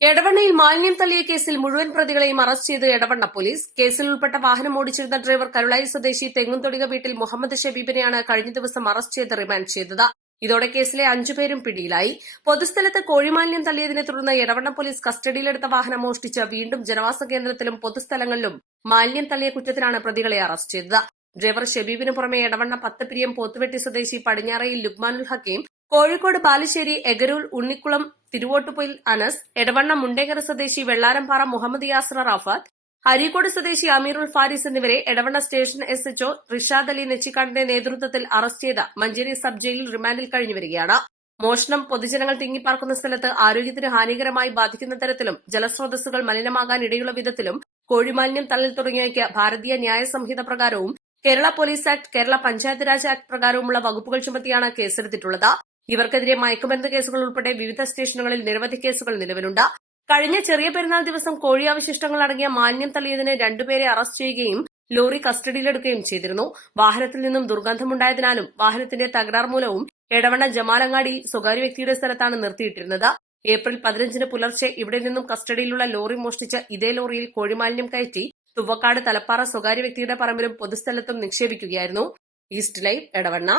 എടവണ്ണയിൽ മാലിന്യം തള്ളിയ കേസിൽ മുഴുവൻ പ്രതികളെയും അറസ്റ്റ് ചെയ്ത് എടവണ്ണ പോലീസ്. കേസിൽ ഉൾപ്പെട്ട വാഹനം ഓടിച്ചിരുന്ന ഡ്രൈവർ കരുളായി സ്വദേശി തെങ്ങുംതൊടിക വീട്ടിൽ മുഹമ്മദ് ഷബീബിനെയാണ് കഴിഞ്ഞ ദിവസം അറസ്റ്റ് ചെയ്ത് റിമാൻഡ് ചെയ്തത്. ഇതോടെ കേസിലെ അഞ്ചുപേരും പിടിയിലായി. പൊതുസ്ഥലത്ത് കോഴിമാലിന്യം തള്ളിയതിനെ തുടർന്ന് എടവണ്ണ പോലീസ് കസ്റ്റഡിയിലെടുത്ത വാഹനം മോഷ്ടിച്ച് വീണ്ടും ജനവാസ കേന്ദ്രത്തിലും പൊതുസ്ഥലങ്ങളിലും മാലിന്യം തള്ളിയ കുറ്റത്തിനാണ് പ്രതികളെ അറസ്റ്റ് ചെയ്തത്. ഡ്രൈവർ ഷബീബിന് പുറമെ എടവണ്ണ പത്തപ്പിരിയം പോത്തുവെട്ടി സ്വദേശി പടിഞ്ഞാറയിൽ ലുക്മാനുൽ ഹക്കീം കോഴിക്കോട് ബാലുശ്ശേരി എഗരൂർ ഉണ്ണിക്കുളം തിരുവോട്ടുപൊയിൽ അനസ് എടവണ്ണ മുണ്ടേക്കര സ്വദേശി വെള്ളാരംപാറ മുഹമ്മദ് യാസ്ര റാഫത്ത് അരീക്കോട് സ്വദേശി അമീറുൽ ഫാരിസ് എന്നിവരെ Edavanna station S HO Rishad Ali നെച്ചിക്കാടിന്റെ നേതൃത്വത്തിൽ അറസ്റ്റ് ചെയ്ത മഞ്ചേരി സബ് ജയിലിൽ റിമാൻഡിൽ കഴിഞ്ഞു വരികയാണ് മോഷണം പൊതുജനങ്ങൾ തിങ്ങിപ്പാർക്കുന്ന സ്ഥലത്ത് ആരോഗ്യത്തിന് ഹാനികരമായി ബാധിക്കുന്ന തരത്തിലും ജലസ്രോതസ്സുകൾ മലിനമാകാൻ ഇടയുള്ള വിധത്തിലും കോഴിമാലിന്യം തള്ളൽ തുടങ്ങിയവയ്ക്ക് ഭാരതീയ Nyaya Sanhita പ്രകാരവും Kerala police act Kerala panchayat raj act പ്രകാരവുമുള്ള വകുപ്പുകൾ ചുമത്തിയാണ് കേസെടുത്തിട്ടുള്ളത്. ഇവർക്കെതിരെ മയക്കുമരുന്ന് കേസുകൾ ഉൾപ്പെടെ വിവിധ സ്റ്റേഷനുകളിൽ നിരവധി കേസുകൾ നിലവിലുണ്ട്. കഴിഞ്ഞ ചെറിയ പെരുന്നാൾ ദിവസം കോഴി അവശിഷ്ടങ്ങൾ അടങ്ങിയ മാലിന്യം തള്ളിയതിന് രണ്ടുപേരെ അറസ്റ്റ് ചെയ്യുകയും ലോറി കസ്റ്റഡിയിലെടുക്കുകയും ചെയ്തിരുന്നു. വാഹനത്തിൽ നിന്നും ദുർഗന്ധമുണ്ടായതിനാലും വാഹനത്തിന്റെ തകരാർ മൂലവും എടവണ്ണ ജമാലങ്ങാടിയിൽ സ്വകാര്യ വ്യക്തിയുടെ സ്ഥലത്താണ് നിർത്തിയിട്ടിരുന്നത്. ഏപ്രിൽ പതിനഞ്ചിന് പുലർച്ചെ ഇവിടെ നിന്നും കസ്റ്റഡിയിലുള്ള ലോറി മോഷ്ടിച്ച ഇതേ ലോറിയിൽ കോഴിമാലിന്യം കയറ്റി തുവക്കാട് തലപ്പാറ സ്വകാര്യ വ്യക്തിയുടെ പറമ്പിലും പൊതുസ്ഥലത്തും നിക്ഷേപിക്കുകയായിരുന്നു. East live Edavanna.